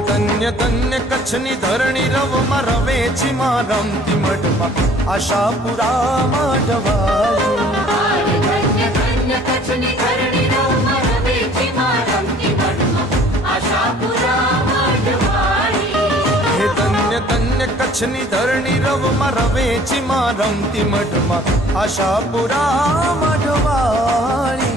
धन्य धन्य कच्छनी धरणी रव में रवेची मां रमती मठमा आशापुरा मठवाली। धन्य धन्य कच्छनी धरणी रव में रवेची मां रमती मठमा आशापुरा मठवाली। हे धन्य धन्य कच्छनी धरणी रव में रवेची मां रमती मठमा आशापुरा मठवाली।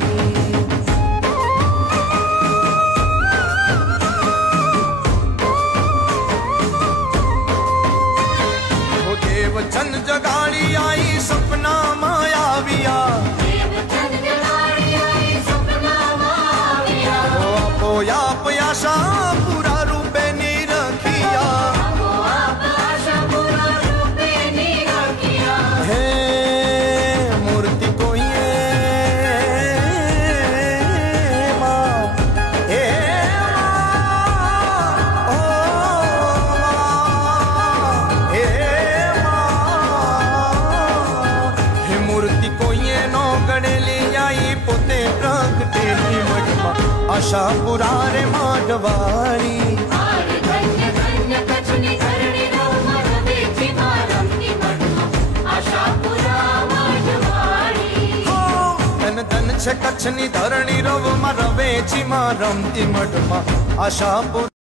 देवचंद जगाड़ी आई सपना मायाविया। देवचंद जगाड़ी आई सपना मायाविया। आपो आप आशा पूरा रूपे नी रखिया। आपो आप आशा पूरा रूपे नी रखिया। हे मूर्ति कोई मां हे आशापुरा रे मठवाली। धन्य धन्य कच्छनी धरणी रव में रवेची मां रमती मठमा आशापुरा मठवाली। धन धन छे कच्छनी धरणी रव में रवेची मां रमती मठमा आशापुरा।